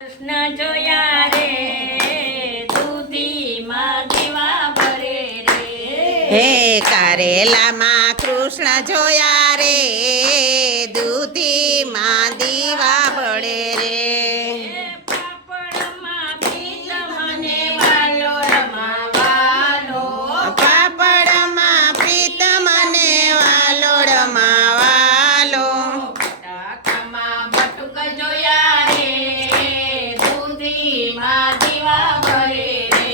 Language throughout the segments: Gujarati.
કૃષ્ણ જોયા રે દૂધીમાં દીવા ભરે રે હે કારેલામાં કૃષ્ણ જોયા રે દૂધીમાં દીવા બળે રે પાપડમાં પ્રીત મને વાલો રમાવાલો પાપડમાં પ્રીત મને વાલો રમાવાલો બટાકામાં બટુક જોયા રે દૂધીમાં દીવા ભરે રે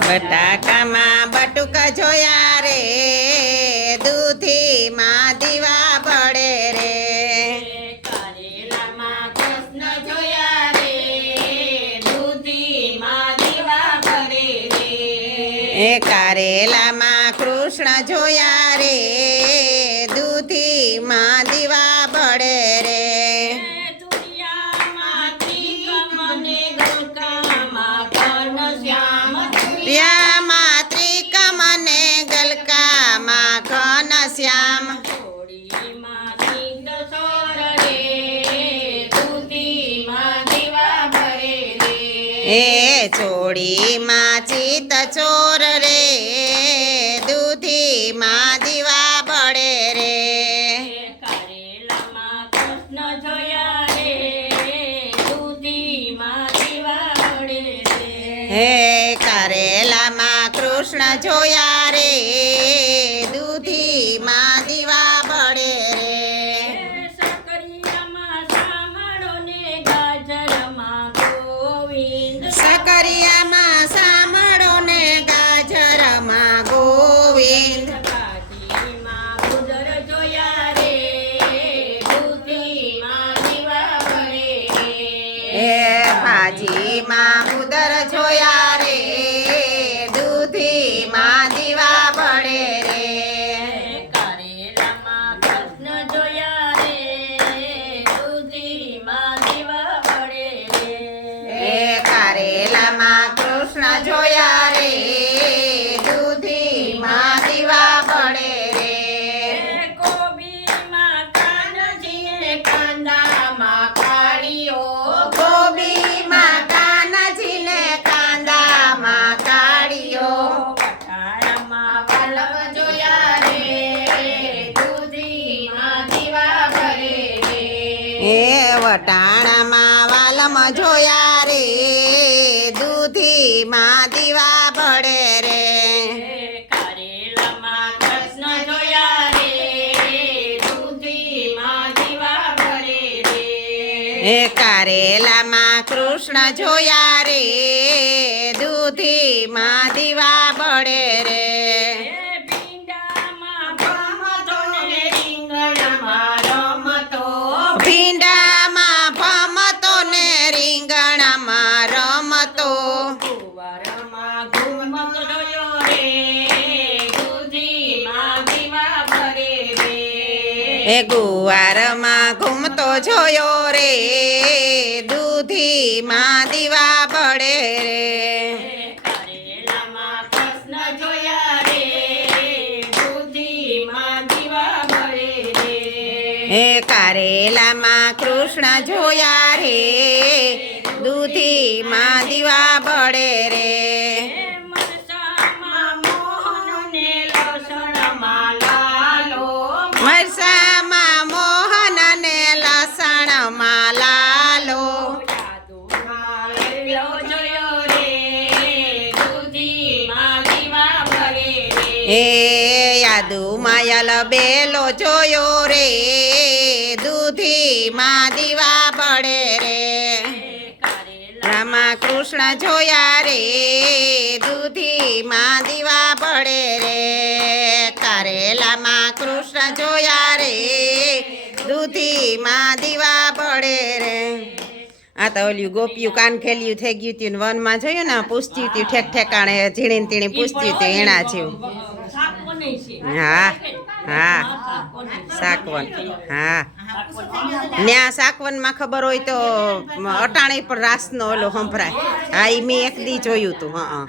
બટાકામાં બટુક જોયા રે દૂધીમાં દીવા બળે રે કારેલામાં કૃષ્ણ જોયા રે દૂધીમાં દીવા ભરે રે એ કારેલામાં કૃષ્ણ જોયા રે દૂધીમાં દીવા બળે રે દુનિયામાં ત્રિક મને ગલકામાં ઘનશ્યામ યામાં ત્રિક મને ગલકામાં ઘનશ્યામ ચોરીમાં સિંહ સોર રે દૂધીમાં દીવા ભરે રે એ ચોડીમાં ચિત ચોર રે દૂધીમાં દીવા બળે રે કારેલામાં કૃષ્ણ જોયા રે દૂધીમાં દીવા ભરે રે હે કારેલામાં કૃષ્ણ જોયા રે દૂધીમાં દીવા બળે રે સકરિયામાં સામળો ને ગાજરમાં ગોવિંદ સકરિયામાં સામળો ને ગાજરમાં ગોવિંદ ભાજીમાં ગુદર જોયા રે દૂધીમાં દીવા ભરે રે એ ભાજીમાં ઉદર જોયા રે દૂધીમાં દીવા બળે રે કારેલામાં કૃષ્ણ જોયા રે દૂધીમાં દીવા ભરે રે એ કારેલામાં કૃષ્ણ જોયા રે દૂધીમાં દીવા બળે રે કોબીમાં કાનજીને કાંદામાં કાળીઓ ગોબીમાં કાનજીને કાંદામાં કાળીઓ વટાણામાં વાલમ જોયા રે દૂધીમાં દીવા ભરે રે એ વટાણામાં વાલમ જોયા રે દૂધીમાં દીવા બળે રે કારેલામાં કૃષ્ણ જોયા રે દૂધીમાં દીવા ભરે રે એ કારેલામાં કૃષ્ણ જોયા રે દૂધીમાં દીવા બળે રે ભીંડામાં ભમતો ને રીંગણમાં રમતો ભીંડામાં ભમતો ને રીંગણામાં રમતો કુંવરમાં ઘૂમતો જોયો રે દૂધીમાં દીવા ભરે રે એ ગુવારમાં ઘૂમતો જોયો રે દૂધીમાં દીવા બળે રે કારેલામાં કૃષ્ણ જોયા રે દૂધીમાં દીવા ભરે રે એ કારેલામાં કૃષ્ણ જોયા રે દૂધીમાં દીવા બળે રે મરચામાં મોહન ને લસણમાં લાલો મરસામાં મોહન ને લસણમાં લાલો જાદુમાં લીલો જોયો રે દૂધીમાં દીવા ભરે રે એ યાદુમાં બેલો જોયો રે દૂધીમાં દીવા બળે રે રામા કૃષ્ણ જોયા રે દૂધીમાં દીવા બળે રે કારેલામાં કૃષ્ણ જોયા રે દૂધીમાં દીવા બળે રે આ તો ઓલ્યું ગોપિયું કાન ખેલ્યું થઈ ગયું હતું ને વનમાં જોયું ને પૂછ્યું હતું ઠેક ઠેકાણે ઝીણી તીણી પૂછ્યું હતું એના જેવું હા હા સાકવન હા ન્યા સાકવનમાં ખબર હોય તો અટાણે પણ રાસનો ઓલો સંભળાય હા એ મેં એક દી જોયું હતું હા